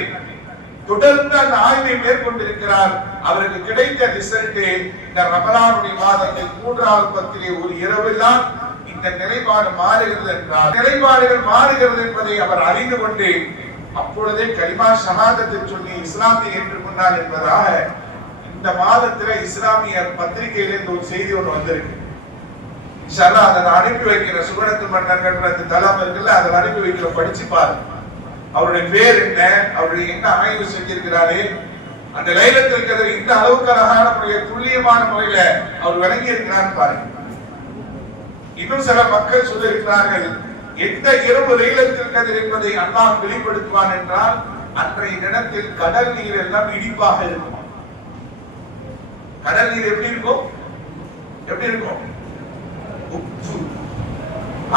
தொடர்ந்து அந்த ஆய்வை மேற்கொண்டிருக்கிறார். அவருக்கு கிடைத்த ரிசல்ட், இந்த ரமலானுடைய மாதத்தில் 3வது பத்திலே ஒரு இரவெல்லாம் இந்த நிலைப்பாடு மாறுகிறது என்றால், நிலைப்பாடுகள் மாறுகிறது என்பதை அவர் அறிந்து கொண்டு அப்பொழுதே கலிமா ஷஹாதத்தை சொல்லி இஸ்லாத்தை ஏற்றுக்கொண்டார் என்பதாக இந்த மாதத்துல இஸ்லாமிய பத்திரிகையிலிருந்து ஒரு செய்தி ஒன்று வந்திருக்கு. இன்ஷா அல்லாஹ் அதை அனுப்பி வைக்கிற சுகனத்து மன்னர்கள் தலம் இருக்குல்ல, அதை அனுப்பி வைக்கிற, படிச்சு பாரு. அவருடைய பேர் என்ன, அவருடைய என்ன ஆய்வு செஞ்சிருக்கிறாரு, அந்த லைலத்துல் கத்ர் இந்த அளவுக்கு அழகான முறையில துல்லியமான முறையில அவர் விளங்கி இருக்கிறான்னு பாருங்க. இன்னும் சில மக்கள் சொல்லியிருக்கிறார்கள், எந்த இரவு லைலத்துல் கத்ர் என்பதை அல்லாஹ் வெளிப்படுத்துவான் என்றால் அன்றைய தினத்தில் கடல் நீர் எல்லாம் இனிப்பாக இருக்கும். கடல் நீர் எப்படி இருக்கும்? எப்படி இருக்கும்? உப்பு.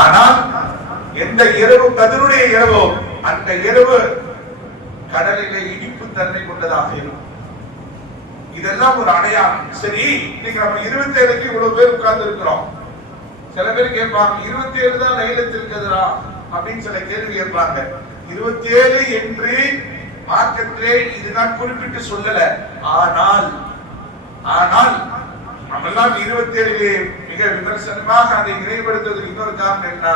ஆனால் எந்த இரவு கதிருடைய இரவோ அந்த இரவு கடலிலே இனிப்பு தன்மை கொண்டதாக இருக்கும். இதெல்லாம் ஒரு அடையாளம். சரி, இன்னைக்கு நம்ம 27க்கு இவ்வளவு பேர் உட்கார்ந்து இருக்கிறோம். சில பேர் கேட்பாங்க 27 தான் லைலத்துல் கத்ரா அப்படின்னு சில கேள்வி கேட்பாங்க. 27 என்று மார்க்கத்திலே இதுதான் குறிப்பிட்டு சொல்லல. ஆனால் நம்மெல்லாம் 27 மிக விமர்சனமாக அதை நிறைவேற்றுவதற்கு இன்னொரு காரணம் என்ன?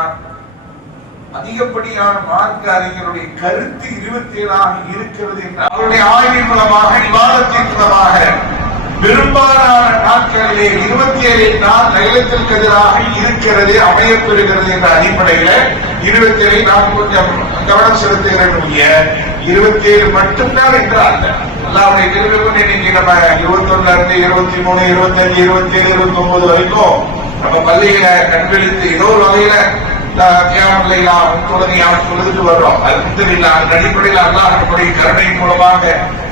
அதிகப்படியான மார்க்க அறிஞருடைய கருத்து 27 இருக்கிறது என்று அவருடைய ஆய்வின் மூலமாக, விவாதத்தின் மூலமாக பெரும்பாலான நாட்களிலே 27 நாள் லைலத்துல் கத்ராக இருக்கிறது, அமையப்பெறுகிறது என்ற அடிப்படையில 27 நாம் கொஞ்சம் கவனம் செலுத்துகிறோம். 27 மட்டும்தான் என்றால் அல்லாஹ்வுடைய கிருபை கொண்டு இன்னைக்கு நம்ம 21 இருந்து 23, 25, 27, 29 வரைக்கும் நம்ம பள்ளியில கண்விழித்து ஏதோ ஒரு வகையில தொழுதுட்டு வர்றோம். அல்ஹம்துலில்லாஹ். அடிப்படையில் அல்லாஹ்வுடைய கருணையின் மூலமாக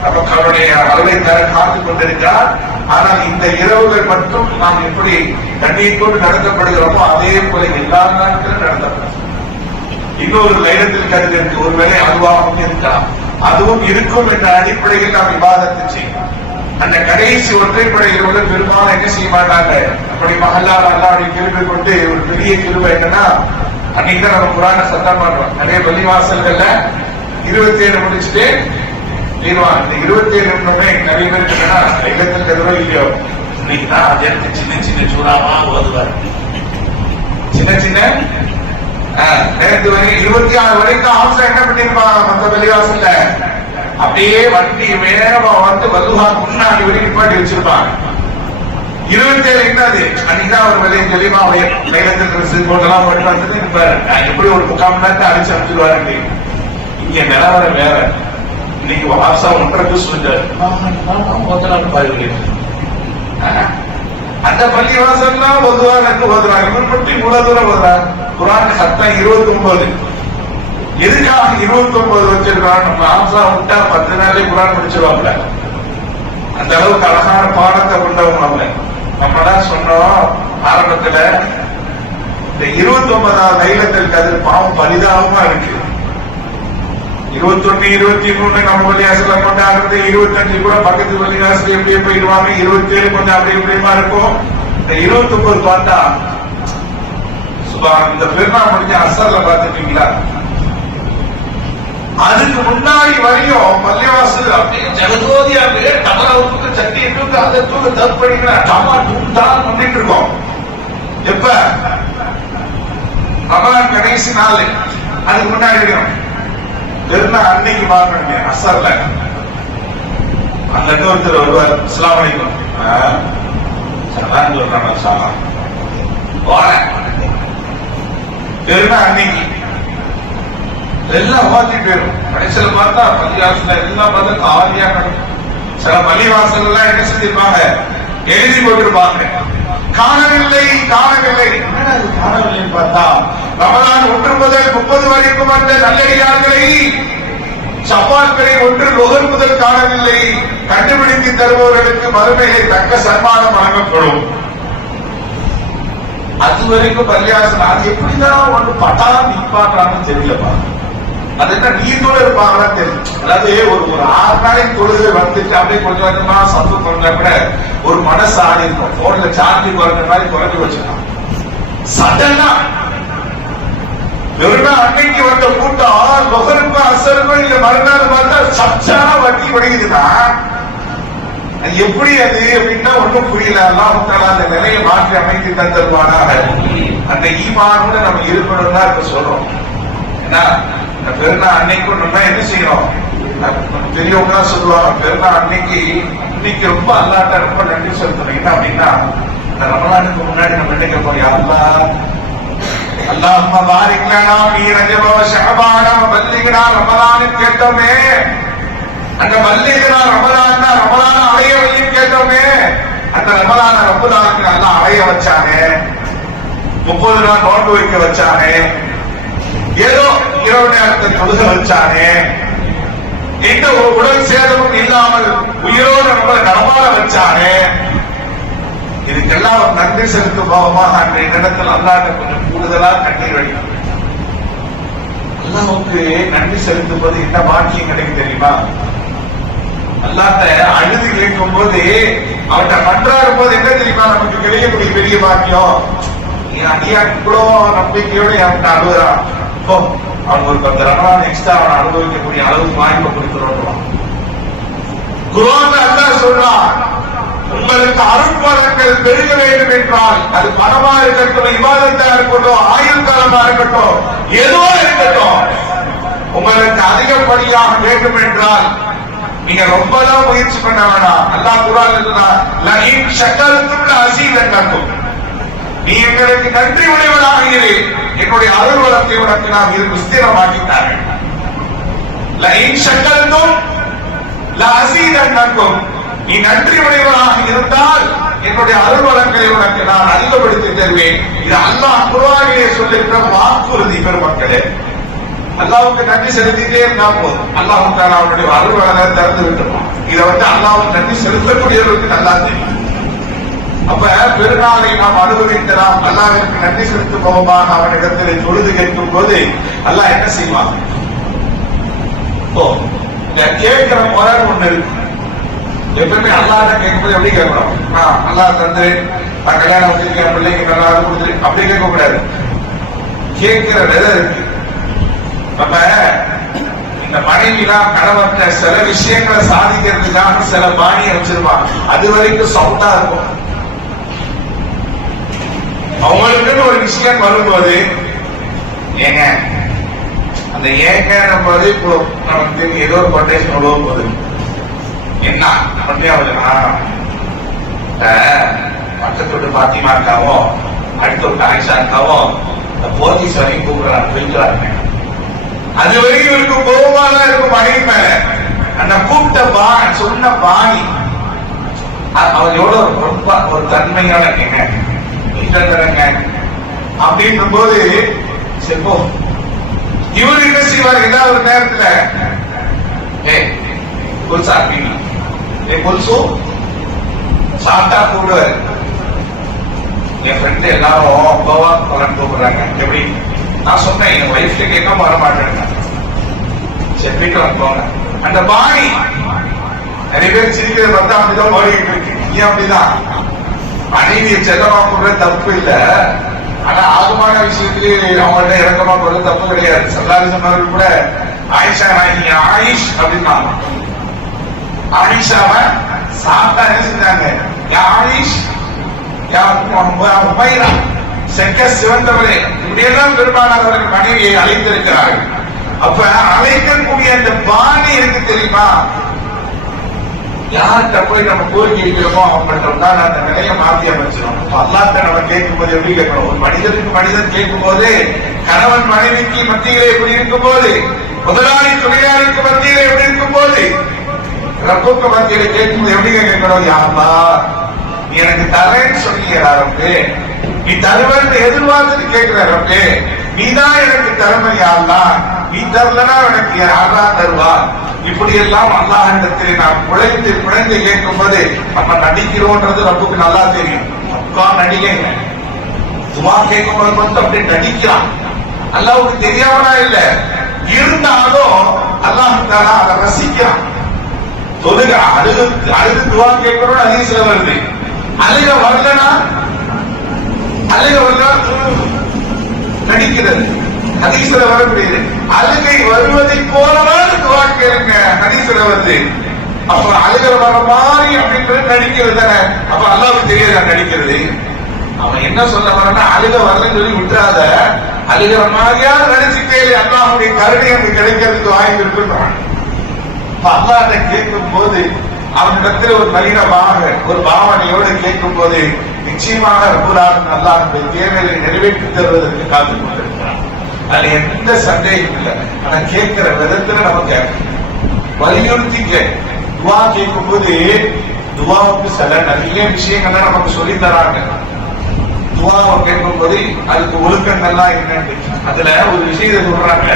நமக்கு அவருடைய அருளை தர காத்துக் கொண்டிருக்கிறார். ஆனால் இந்த இரவுகள் மட்டும் நாம் எப்படி கண்ணீரோடு நடத்தப்படுகிறோமோ அதே போல எல்லா நாட்களும் நடத்தப்படும். இன்னொரு லைலத்துல் கத்ருக்கு ஒருவேளை அதுவாகவும் இருக்கலாம், அதுவும் இருக்கும் என்ற அடிப்படையில் நாம் விவாதத்தை செய்யணும். அந்த கடைசி ஒற்றைப்படை இரவுகள் பெரும்பாலும் என்ன செய்ய மாட்டாங்க. அப்படி மஹல்லால் அல்லாஹ்வுடைய கிருபை கொண்டு ஒரு பெரிய கிருபை என்னன்னா, அன்னைக்கு தான் நம்ம குர்ஆனை சத்தம் பண்றோம். நிறைய பள்ளிவாசல்கள்ல 27 முடிச்சுட்டு இந்த 27 நிறைய பேருக்கு என்னன்னா லைலத்துல் கத்ரோ இல்லையோ இன்னைக்கு தான் அதற்கு சின்ன சின்ன சூறாவா ஓதுவார். சின்ன நேரத்து வரை 26 வரைக்கும் ஆம்சா என்ன பண்ணிருப்பாங்க மற்ற பள்ளிவாசல்ல, அப்படியே வண்டி வேகமா வந்து வலுவா முன்னாடி வரை நிப்பாட்டி வச்சிருப்பாங்க. 27 என்னது அன்னைக்குதான் ஒரு வேலையை தெளிவா லைலத்துல் கத்ர் போட்டெல்லாம் போட்டு வந்து இருப்பாரு. எப்படி ஒரு 3/4 மணி நேரத்தை அடிச்சு அனுப்பிச்சுடுவாரு. இங்க நிலவரம் வேற. இன்னைக்கு வாசா 1.5 சொல்லிட்டாரு அந்த பள்ளி வாசல்லாம் பொதுவாக ஓதுறாங்க. இவன் மட்டும் இவ்வளவு தூரம் ஓதுறாங்க. குர்ஆன் சத்தம் 29. எதுக்காக 29 வச்சிருக்காங்க? நம்ம ஆசா விட்டா 10 நாளே குர்ஆன் படிச்சிருவாங்க. அந்த அளவுக்கு அழகான பாடத்தை கொண்டவங்க அவங்க. நம்மதான் சொன்னோம் ஆரம்பத்துல இந்த 29ஆம் லைலத்துல் கத்ர் பாவம் பரிதாபமா இருக்கு. 21, 23 நம்ம பள்ளிவாசல கொண்டாடுறது, 25 கூட பக்கத்து பள்ளிவாசல் எப்படியே போயிடுவாங்க. 27 கொஞ்சம் அப்படி எப்படியுமா இருக்கும். இந்த 29 பார்த்தா இந்த பெருநாள் முடிஞ்ச அசர்ல பாத்துட்டீங்களா, அதுக்கு முன்னாடி வரையும் பள்ளிவாசல் அப்படியே ஜெகஜோதியா டமராவுக்கு சட்டி தூக்கு அதை தூக்கு தற்படிக்கிற டமா தூக்கு தான் பண்ணிட்டு இருக்கோம். எப்ப ரமலான் கடைசி நாள் அதுக்கு முன்னாடி வரையும் பெருநாள் அன்னைக்கு பார்க்கணுங்க. அசர்ல அங்க ஒருத்தர் வருவார். அஸ்ஸலாமு அலைக்கும் சொல்றாங்க. பெருநாள் அன்னைக்கு எல்லாம் ஓட்டி போயிடும். கடைசியில பார்த்தா பள்ளிவாசல எல்லாம் பார்த்தா காலியா நடக்கும். சில பள்ளிவாசல் எல்லாம் என்ன செஞ்சிருப்பாங்க, எழுதி போட்டிருப்பாங்க காணவில்லை. காணவில்லை பார்த்தா ரமலான் 1 முதல் 30 வரைக்கும் வந்த நல்லடியார்களை சப்பான்களை 1 நுகர் முதல் காணவில்லை. கண்டுபிடித்து தருபவர்களுக்கு மறுமையை தக்க சன்மானம் வழங்கப்படும். அது வரைக்கும் பள்ளிவாசல் அது எப்படிதான் ஒன்று பட்டா நிப்பாட்டான்னு தெரியலப்பா. அது என்ன நீத்தோட இருப்பாங்களா தெரியும். அதாவது ஒரு 6 நாளைக்கு தொழுகை வந்துட்டு அப்படியே கொஞ்சம் கொஞ்சமா சத்து பண்ண கூட ஒரு மனசு ஆடி இருக்கும். போன்ல சார்ஜ் குறைஞ்ச மாதிரி குறைஞ்சு வச்சுக்கலாம். சடனா வெறும் அன்னைக்கு வந்த கூட்டம் நுகருக்கும் அசருக்கும் இல்ல மறுநாள் பார்த்தா சச்சானா வட்டி வடிக்குதுன்னா எப்படி அது அப்படின்னா ஒண்ணும் புரியல. அல்லாஹ் அந்த நிலையை மாற்றி அமைத்து தந்தருவானாக. அந்த ஈமானோட நம்ம இருக்கணும் தான் இப்ப சொல்றோம். ஏன்னா பெருநாள் அன்னைக்கும் நம்ம என்ன செய்யணும், பெரியவங்க தான் சொல்லுவாங்க பெருநாள் இன்னைக்கு ரொம்ப அல்லாட்ட ரொம்ப நன்றி செலுத்தணும். என்ன அப்படின்னா இந்த ரமலானுக்கு முன்னாடி நம்ம என்ன கேட்போம், அல்லாஹ்வும்ம பாரிக் லனா ஃபீ ரஜப வ ஷஅபான வ பல்லிக்னா ரமலான் கேட்டோமே. அந்த பல்லிக்னா ரமலான் அடைய வையும் கேட்டோமே. அந்த ரமலான ரப்பல் ஆலமீன் அல்லாஹ் அடைய வச்சானே. 30 நாள் நோன்பு வைக்க வச்சானே. ஏதோ இரவு நேரத்தை தொழுக வச்சானே. எந்த ஒரு உடல் சேதமும் இல்லாமல் உயிரோடு நம்மளை நடமாட வச்சானே. இதுக்கெல்லாம் ஒரு நன்றி செலுத்தும் பாவமாக அன்றைய நேரத்தில் அல்லாஹ்ட்ட கொஞ்சம் கூடுதலா கண்ணீர் வடிக்கும். அல்லாஹ்வுக்கு நன்றி செலுத்தும் போது என்ன பாக்கியம் கிடைக்கும் தெரியுமா? அல்லாஹ்ட்ட அழுது கேட்கும் போது அவன்கிட்ட மன்றாடும் போது என்ன தெரியுமா நமக்கு கிடைக்கக்கூடிய பெரிய பாக்கியம்? அடியான் இவ்வளோ நம்பிக்கையோட அவன்கிட்ட அழுகுறான், இப்போ அவனுக்கு ஒரு 10 ரமலான் எக்ஸ்ட்ரா அவன் அனுபவிக்கக்கூடிய அளவுக்கு வாய்ப்பு கொடுத்துருவான். குர்ஆன்ல அல்லாஹ் சொல்றான், உங்களுக்கு அருட்வரங்கள் பெருக வேண்டும் என்றால் அது பணமா இருக்கட்டும், இபாதத்தா இருக்கட்டும், ஆயுள் காலமா இருக்கட்டும், ஏதோ இருக்கட்டும், உங்களுக்கு அதிகப்படியாக வேண்டும் என்றால் நீங்க ரொம்பதான் முயற்சி பண்ண வேணாம். அல்லாஹ் குர்ஆன்ல லஇன் ஷக்கர்தும் லஅஸீதன்னக்கும், நீ எங்களுக்கு நன்றி உடையவனாக இரு, என்னுடைய அருள் வளத்தை உனக்கு நாம் இது விஸ்தீரமாக்கி தரேன். லஇன் ஷக்கர்தும் லஅஸீதன்னக்கும், நீ நன்றி உடையவனாக இருந்தால் என்னுடைய அருள் வளங்களை உனக்கு நான் அதிகப்படுத்தி தருவேன். இது அல்லாஹ் குர்ஆனிலே சொல்லுகிற வாக்குறுதி. பெருமக்களே, அல்லாஹ்வுக்கு நன்றி செலுத்திட்டே இருந்தா போதும், அல்லாஹ் தஆலா அவருடைய அருள் வளங்களை திறந்து விட்டுருவான். இதை அல்லாஹ்வுக்கு நன்றி செலுத்தக்கூடியவர்களுக்கு நல்லா தெரியும். அப்ப பெருநாளை நாம் அனுபவிக்கலாம். அல்லாஹ்விற்கு நன்றி செலுத்தும் முகமாக அவனிடத்திலே தொழுது கேட்கும் போது அல்லாஹ் என்ன செய்வான்? கேட்கிற முறை ஒண்ணு இருக்கு. எப்பவுமே அல்லாஹ் கேட்கும்போது எப்படி கேட்கணும்? அல்லாஹ் தந்து நான் கல்யாணம் வச்சிருக்கேன், பிள்ளைங்க நல்லா கொடுத்துரு, அப்படி கேட்க கூடாது. கேட்கிற விதை இருக்கு. அப்ப இந்த மனைவிலாம் கணவர்கிட்ட சில விஷயங்களை சாதிக்கிறதுக்காக சில பாணியை வச்சிருப்பாங்க. அது வரைக்கும் சவுண்டா இருக்கும். அவங்களுக்குன்னு ஒரு விஷயம் வரும்போது ஏங்க அந்த ஏங்க போது இப்போ நமக்கு ஏதோ ஒரு கொட்டேஷன் உழவும் போது என்ன பண்ணி பக்கத்தோடு பாத்திமா இருக்காவோ, அடுத்த ஒரு ஆயிஷா இருக்காவோ, இந்த போலீஸ் வரையும் கூப்பிடுறாங்க, போய்க்கிறாங்க. அது வரைக்கும் இருக்கும் கோபமாதான் இருக்கும் மனைவி மேல. அந்த கூப்பிட்ட சொன்ன பாணி அவன் எவ்வளவு ரொம்ப ஒரு தன்மையான கேங்க அப்படின்ற போது செப்போ இவர் என்ன செய்வார்? ஏதாவது ஒரு நேரத்துல சாப்பிட்டா கூப்பிடுவாரு. என் ஃப்ரெண்ட் எல்லாரும் அப்பாவா பலன் கூப்பிடுறாங்க. எப்படி நான் சொன்னேன், என் வைஃப்ல கேட்க வர மாட்டேன், செப்பிட்டு வந்துவாங்க. அந்த பாணி நிறைய பேர் சிரிக்கிறத பார்த்தா அப்படிதான் ஓடிக்கிட்டு இருக்கு. ஏன் அப்படிதான்? மனைவியை செல்லமா போடுறது தப்பு இல்லை, ஆனா ஆகுமான விஷயத்துக்கு அவங்கள்ட்ட இறக்கமா போடுறது தப்பு கிடையாது. சல்லாதி சொன்னவர்கள் கூட ஆயிஷா நாயகி ஆயிஷ் அப்படின்னா ஆயிஷாவ சாப்பிட்டா என்ன செஞ்சாங்க? ஆயிஷ் செக்க சிவந்தவரே, இப்படியெல்லாம் பெரும்பாலானவர்கள் மனைவியை அழைத்திருக்கிறார்கள். அப்ப அழைக்கக்கூடிய அந்த பாணி இருக்கு தெரியுமா? யார்கிட்ட போய் நம்ம கோரிக்கை இருக்கிறோமோ அவங்கள்ட்ட தான் அந்த நிலையை மாற்றி அமைச்சிடும். அல்லாஹ்ட்ட நம்ம கேட்கும் போது எப்படி கேட்கணும்? ஒரு மனிதனுக்கு மனிதன் கேட்கும் போது, கணவன் மனைவிக்கு மத்தியிலே எப்படி இருக்கும் போது, முதலாளி தொழிலாளிக்கு மத்தியிலே எப்படி இருக்கும் போது, ரப்புக்கு மத்தியில கேட்கும் போது எப்படி கேட்கணும்? யா அல்லாஹ், நீ எனக்கு தரேன்னு சொன்னீங்க ரப்பே, நீ தருவன்னு எதிர்பார்த்துட்டு கேட்கிற ரப்பே, நீதான் எனக்கு தருமை. யா அல்லாஹ், நீ தரலனா எனக்கு யாரா தருவா? இப்படி எல்லாம் அல்லாஹ்விடத்திலே நாம் குழைந்து கேட்கும் போது நம்ம நடிக்கிறோம்ன்றது ரப்புக்கு நல்லா தெரியும். நடிகங்க துவா கேட்கும் போது மட்டும் அப்படி நடிக்கிறான். அல்லாஹ்வுக்கு தெரியாமனா இல்ல, இருந்தாலும் அல்லாஹ் தஆலா அதை ரசிக்கிறான். தொழுக அழுது துவா கேட்கணும் ஹதீஸ்ல வருது. அழுக வரலனா நடிக்கிறது ஹதீஸ்ல வரக்கூடியது. அழுகை வருவதை போலவாறு துவா கேளுங்க ஹதீஸ்ல வருது. அப்ப அழுகிற வர மாதிரி அப்படின்றது நடிக்கிறது தானே. அப்ப அல்லாஹ்வுக்கு தெரியாத நடிக்கிறது. அவன் என்ன சொல்ல வரனா, அழுக வரலன்னு சொல்லி விட்டுறாத, அழுகிற மாதிரியா நடிச்சுட்டே அல்லாஹ்வுடைய கருணை நமக்கு கிடைக்கிறதுக்கு வாய்ப்பு இருக்குன்றான். அல்லாஹ்ட்ட கேட்கும் போது அவனிடத்தில் ஒரு நளினமாக ஒரு பாவனையோடு கேட்கும் போது நிச்சயமாக ரப்புல் ஆலமீன் அல்லாஹ்வுடைய தேவையை நிறைவேற்றி தருவதற்கு காத்துக் கொண்டிருக்கிறான். அதுல எந்த சந்தேகம் இல்லை. ஆனா கேட்கிற விதத்துல நமக்கு வலியுறுத்தி துவா கேட்கும் போது துவாவுக்கு சில நிறைய விஷயங்கள்லாம் நமக்கு சொல்லி தராங்க. துவாவை கேட்கும் போது அதுக்கு ஒழுக்கங்கள்லாம் என்னன்னு அதுல ஒரு விஷயத்தை சொல்றாங்க.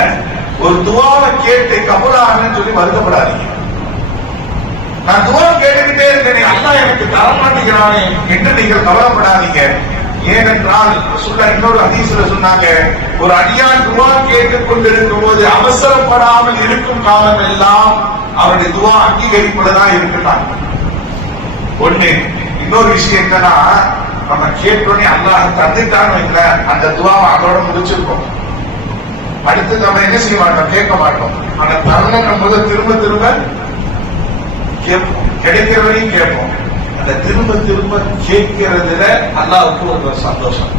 ஒரு துவாவை கேட்டு கபூலாகன்னு சொல்லி வருத்தப்படாதீங்க. நான் துவா கேட்டுக்கிட்டே இருக்கேன், அல்லாஹ் எனக்கு தர மாட்டேங்கிறானே என்று நீங்கள் கவலைப்படாதீங்க. ஏனென்றால் இன்னொரு ஹதீஸ்ல சொன்னாங்க, ஒரு அடியான் துவா கேட்டுக் கொண்டிருக்கும் போது அவசரப்படாமல் இருக்கும் காலம் எல்லாம் அவருடைய துவா அங்கீகரிப்புலதான் இருக்குறாங்க. ஒண்ணு. இன்னொரு விஷயம் என்னன்னா, நம்ம கேட்டோன்னே அல்லாஹ் தந்துட்டான்னு வைக்கல, அந்த துவாவை அதோட முடிச்சிருக்கோம். அடுத்து நம்ம என்ன செய்ய மாட்டோம், கேட்க மாட்டோம். அந்த தருணம் போது திரும்ப திரும்ப கேட்போம், கிடைக்கிற வரையும் கேட்போம். அந்த திரும்ப திரும்ப கேட்கிறதுல அல்லாஹ்வுக்கு ஒரு சந்தோஷம்,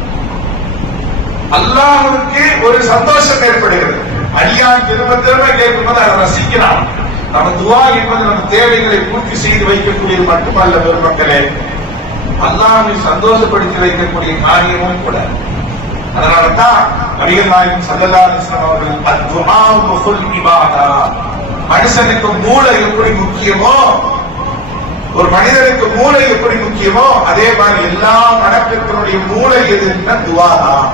அல்லாஹ்வுக்கு ஒரு சந்தோஷம் ஏற்படுகிறது. அடியான் திரும்ப திரும்ப கேட்கும்போது அதை ரசிக்கிறான். நம்ம துவா என்பது நம்ம தேவைகளை பூர்த்தி செய்து வைக்கக்கூடியது மட்டுமல்ல பெருமக்களே, அல்லாஹ்வை சந்தோஷப்படுத்தி வைக்கக்கூடிய காரியமும் கூட. அதனாலதான் நபிகள் நாயகம் ஸல்லல்லாஹு அலைஹி வஸல்லம் அவர்கள் அத்துஆ வஃபுல் இபாதா, மனுஷனுக்கு மூளை எப்படி முக்கியமோ, ஒரு மனிதனுக்கு மூளை எப்படி முக்கியமோ அதே மாதிரி எல்லா வணக்கத்தினுடைய மூளை எதுன்னா துவா தான்.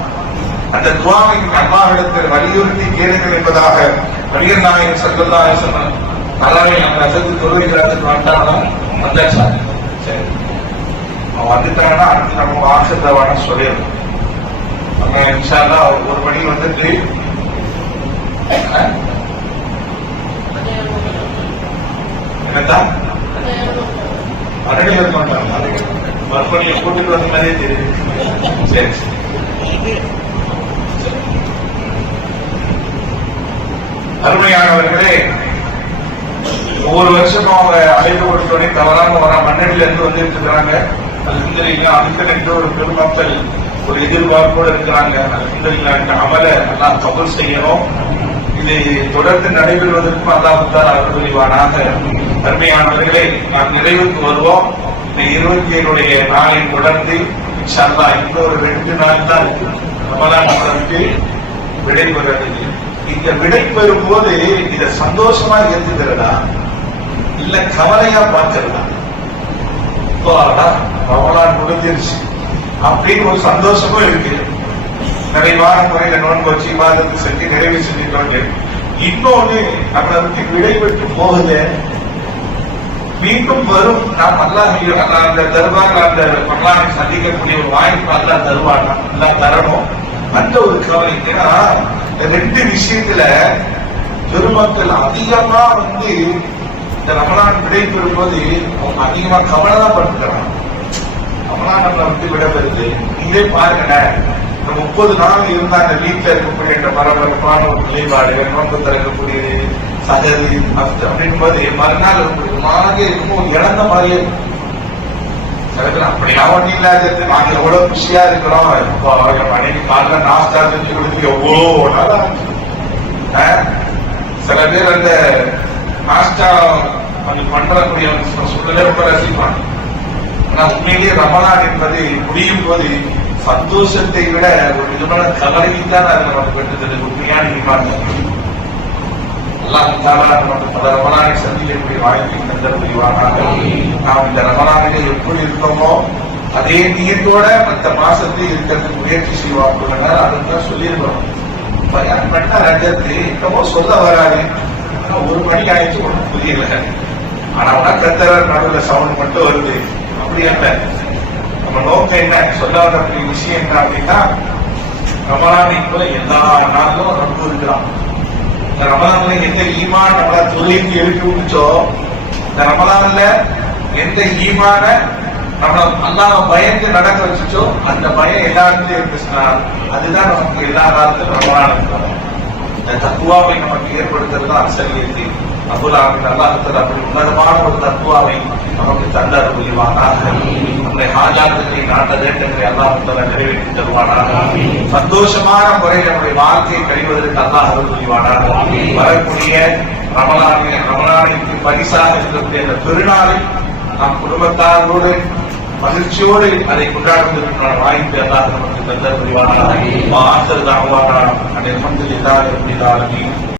அந்த துவாவை அல்லாஹ்விடத்தில் வலியுறுத்தி கேளுங்கள் என்பதாக நபிகள் நாயகம் ஸல்லல்லாஹு அலைஹி வஸல்லம் நல்லாவே நம்ம அசத்து தொழுகைகளுக்கு வந்தாங்கன்னா வந்தாச்சா, சரி அவன் வந்துட்டாங்கன்னா அடுத்து நம்ம ஆசைத்தவான சொல்லிடணும். நம்ம இன்ஷா அல்லாஹ் ஒரு மணி வந்துட்டு என்னதான் அரணியில் இருக்க மாட்டாங்க, மறுபடியும் கூட்டிட்டு வந்த மாதிரியே தெரியுது. சரி அருமையானவர்களே, ஒவ்வொரு வருஷமும் அவங்க அழைப்பு கொடுத்தோடனே தவறாம வர மன்னடியில இருந்து வந்துட்டு இருக்கிறாங்க. அல்ஹம்துலில்லாஹ் அதுக்கு ஒரு பெருமக்கள் ஒரு எதிர்பார்ப்போடு இருக்கிறாங்க. அல்ஹம்துலில்லாஹ் இந்த அமல அல்லாஹ் கபூல் செய்யணும். இது தொடர்ந்து நடைபெறுவதற்கும் அல்லாஹ் தான் அருள் புரிவானாக. அருமையானவர்களே, நாம் நிறைவுக்கு வருவோம். இந்த 27 நாளை தொடர்ந்து இன்ஷா அல்லாஹ் இன்னொரு 2 நாள் தான் இருக்கு. ரமலான் நமக்கு விடை பெறுகிறது. இந்த விடை பெறும் போது இத சந்தோஷமா ஏற்றுக்கிறதா இல்ல கவலையா பார்க்கிறதா? ரமலான் முடிஞ்சிருச்சு அப்படின்னு ஒரு சந்தோஷமும் இருக்கு. நிறைவான முறையில நோன்பு வச்சு இபாதத்து செஞ்சு நிறைவு செஞ்சுட்டோங்க. இன்னொன்னு நம்மளை விட்டு விடை பெற்று போகுது, மீண்டும் வரும். நாம் அந்த தருவாங்க, அந்த ரமலானை சந்திக்கக்கூடிய ஒரு வாய்ப்பு அல்லா தருவாங்க, அல்லா தரணும். அந்த ஒரு கவலை. ஏன்னா 2 விஷயத்துல பெருமக்கள் அதிகமா இந்த ரமலான் விடை பெறும் போது அவங்க அதிகமா கவலை தான் படுத்துக்கிறாங்க. ரமலான் நம்மளை விட்டு விட பெறுது. நீங்களே பாருங்க, 30 நாள் இருந்தாங்க வீட்டுல இருக்கக்கூடிய பரபரப்பான ஒரு நிலைப்பாடு, நோன்பு திறக்கக்கூடியது, சகதி அப்படின் போது மறுநாள் மாதிரி இருக்கும், இழந்த மாதிரியே அப்படியா ஒன்றும் இல்லாது. நாங்க எவ்வளவு குஷியா இருக்கிறோம். மனைவி காலைல நாஸ்டா செஞ்சு கொடுத்து எவ்வளோ நாளா. சில பேர் அந்த நாஸ்டா கொஞ்சம் பண்றக்கூடிய சூழ்நிலை ரொம்ப ரசிப்பாங்க. ஆனா உண்மையிலேயே ரமலான் என்பது முடியும் போது சந்தோஷத்தை விட ஒரு விதமான கவலைத்தான் அதை நமக்கு பெற்றது. உண்மையான ஈமான் நமக்கு பல ரமலானை சந்திக்கக்கூடிய வாய்ப்பை தந்தல் புரிவானாக. நாம் இந்த ரமலானிலே எப்படி இருக்கோமோ அதே நீயத்தோட மற்ற மாசத்தை இருக்கிறதுக்கு முயற்சி செய்வாங்க. அதுதான் சொல்லியிருக்கிறோம். பயன் பண்ண ரஜத்து என்னமோ சொல்ல வராது. ஒரு மணி ஆயிடுச்சு, ஒன்றும் புரியல. ஆனா கத்தர நடுவில் சவுண்ட் மட்டும் வருது. அப்படி அல்ல, நம்ம நோக்கம் என்ன சொல்ல வரக்கூடிய விஷயம் என்ன அப்படின்னா, ரமலானை போல எல்லா நாளும் ரொம்ப இருக்கிறான். இந்த ரமலான்ல எந்த ஈமான் நம்மள தொழிலுக்கு எழுப்பி விட்டுச்சோ, இந்த ரமலான்ல எந்த ஈமான நம்மள அல்லாஹ் பயந்து நடக்க வச்சுச்சோ, அந்த பயம் எல்லாருக்கும் இருந்துச்சுன்னா அதுதான் நமக்கு எல்லா காலத்திலும் ரமலான் இருக்கும். இந்த தத்துவாவை நமக்கு ஏற்படுத்துறது அசலியத்தை அபுல்லாவின் அல்லாஹத்தில் அப்படி உன்னதமான ஒரு தத்துவாவை நமக்கு தந்தார் புரிவானாக. நம்முடைய ஹாஜாத்துகளை நாட்ட வேண்டங்களை அல்லாஹ் நிறைவேற்றி தருவானாக. சந்தோஷமான முறையில் நம்முடைய வாழ்க்கையை கழிவதற்கு அல்லாஹ் அருள் புரிவானாக. வரக்கூடிய ரமலானுக்கு பரிசாக இருக்கக்கூடிய அந்த பெருநாளை நம் குடும்பத்தாரோடு மகிழ்ச்சியோடு அதை கொண்டாடுவதற்கான வாய்ப்பு அல்லாஹ் நமக்கு தந்தார் புரிவானாக.